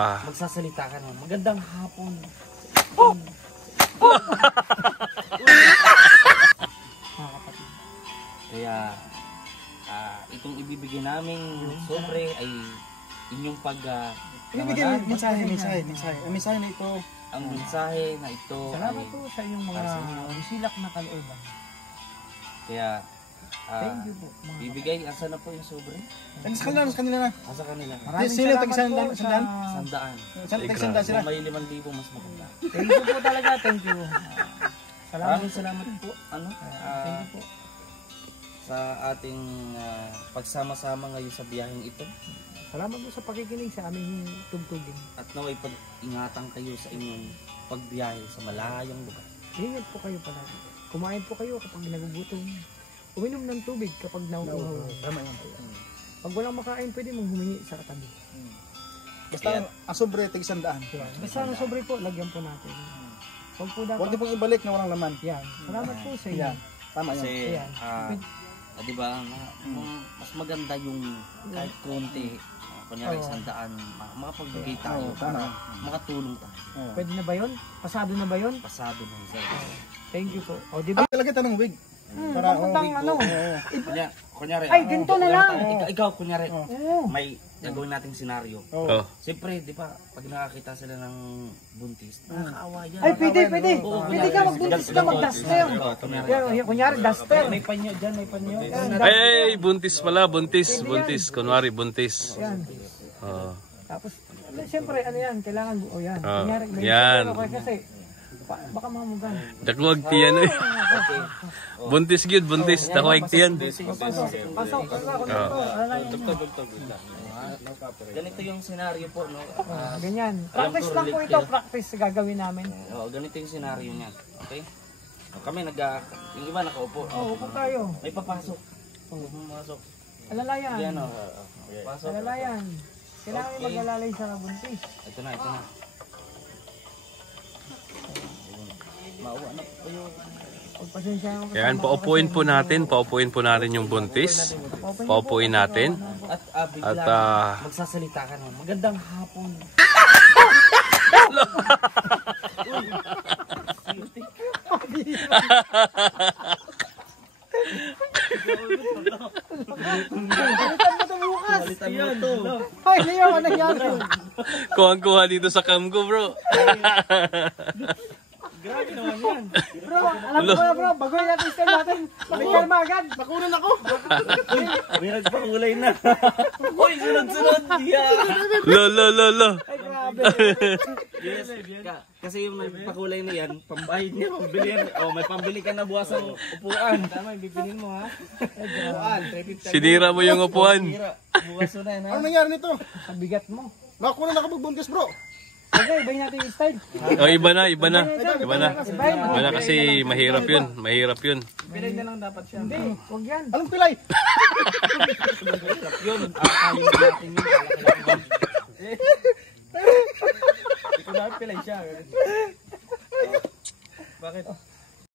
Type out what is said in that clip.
Magsasalita ka naman. Magandang hapon. Mga kapatid. Kaya itong ibibigay naming sobre ay inyong ibibigay mensahe na ito. Ang mensahe na ito. Salamat po sa inyong mga silak na kalooban. Kaya thank you po. bibigay, asa na po yung sobre? Sa kanila na. Asa kanila? Sino tag-sandaan? Sandaan. Tag-sandaan sila. May 5,000 mas maganda. Thank you po talaga. Thank you. Salamat po. Thank you po. Sa ating pagsama-sama ngayon sa biyaheng ito. Salamat po sa pakikinig sa aming tugtugin. At naway pag-ingatan kayo sa inyong pagbiyahe sa malayong lugar. Ingat po kayo palagi. Kumain po kayo kapag nagugutom. Uminom ng tubig kapag nauuhaw. Tama yan. Pag walang makain, pwede mong humingi sa katabi. Basta ang sobre tag-sandaan. Basta ang sobre po, lagyan po natin. Huwag po dapat. Huwag niyo pong ibalik na walang laman. Yan. Salamat po sa inyo. Tama yan. Kasi, di ba, mas maganda yung kahit konti, kunyari 100, makapagbigay tayo para makatulong tayo. Pwede na ba yun? Pasado na ba yun? Pasado na yun. Thank you po. O, di ba? Talaga tanong wig. Para ano? Kunyari, ay, ganito na lang. Ikaw, kunyari, may gagawin nating senaryo. Siyempre, di ba, pag nakakita sila ng buntis, nakakaawa yan. Ay, pwede. Pwede ka magbuntis ka, mag-duster. Kunyari, duster. May panyo dyan, may panyo. Ay, buntis pala, buntis. Kunwari, buntis. Yan. Tapos, siyempre, ano yan, kailangan, yan. Kunyari, yan. Kasi, baka mamugan. Dakwag tiyan eh. Buntis gyud, buntis. Dakwag tiyan. Pasok. Ganito yung senaryo po, no? Ganyan. Practice lang po ito. Practice gagawin namin. Ganito yung senaryo niyan. Okay? Kami yung iba nakaupo. Upo tayo. May papasok. Pumasok. Alalayan. Yan o. Pasok. Alalayan. Kailangan mag-alalay sa buntis. Ito na. Maawa na po yung... Yan, paupuin po natin yung buntis. Paupuin natin. At magsasalita ka naman. Magandang hapon. Ay, Leo, ano nangyari? Kuha dito sa cam ko, bro. Grabe naman yan. Bro, alam ko na bro, bagoy natin style natin. Makikarma agad. Bakunan ako. May nagpakulay na. Uy, sunod-sunod. Lo. Ay, grabe. Yes. Kasi yung nagpakulay na yan, pambayad niya, pambili yan. May pambili ka na buwas ng upuan. Tama, bibilin mo ha. Upuan, 350. Sinira mo yung upuan. Buwas na yan ha. Ano nangyari nito? Ang bigat mo. Bakunan ako magbuntis bro. Okay, ibahin natin yung style. Iba na kasi mahirap yun. Pilay na lang dapat siya. Hindi, huwag yan. Anong pilay? Yun, ayaw natin yun. Hindi ko na pilay siya.